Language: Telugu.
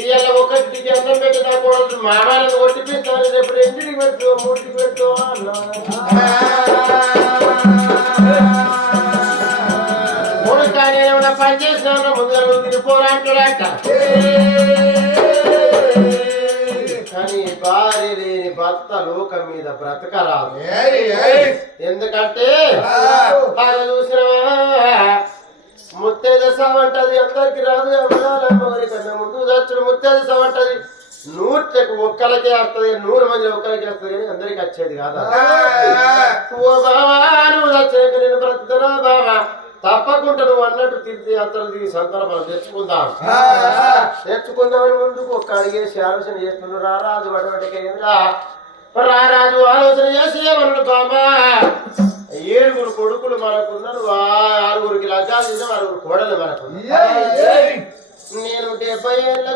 ఇవాళ ఒకటికి అన్నం పెట్టి నా కోడలు మామాలను కొట్టిపిస్తాను రేపు రెండింటికి పెట్టు మూడింటికి పెట్టు అన్నా మూడు కానీ ఏమైనా పని చేసినా ముందుగా నువ్వు తిరిగిపోరా అంటాడట కానీ భార్య లేని భర్త లోకం మీద బ్రతకరాదు ఎందుకంటే చూసినవా ముత్తేజ సవంటది అందరికి రాదు ఎవరి కన్నా ముందు చచ్చిన ముత్తేజ సవంటది 100 ఒక్కలకే వస్తుంది 100 మంది ఒక్కలకే వస్తుంది కానీ అందరికి వచ్చేది కాదా ఓ బాబా నువ్వు చచ్చాక నేను బ్రతుకుతున్నా బాబా తప్పకుండా నువ్వు అన్నట్టు తిరిగి అతను దిగి సంకల్పం తెచ్చుకుందామని ముందుకు ఒక్క అడిగేసి ఆలోచన చేస్తున్నాడు రారాజు అటువంటికేంద్రా రారాజు ఆలోచన చేసి ఏమన్నాడు బాబా 7 కొడుకులు మనకున్నారు 6 లగ్గాలు 6 కోడలు మనకు నేను 70 ఏళ్ళ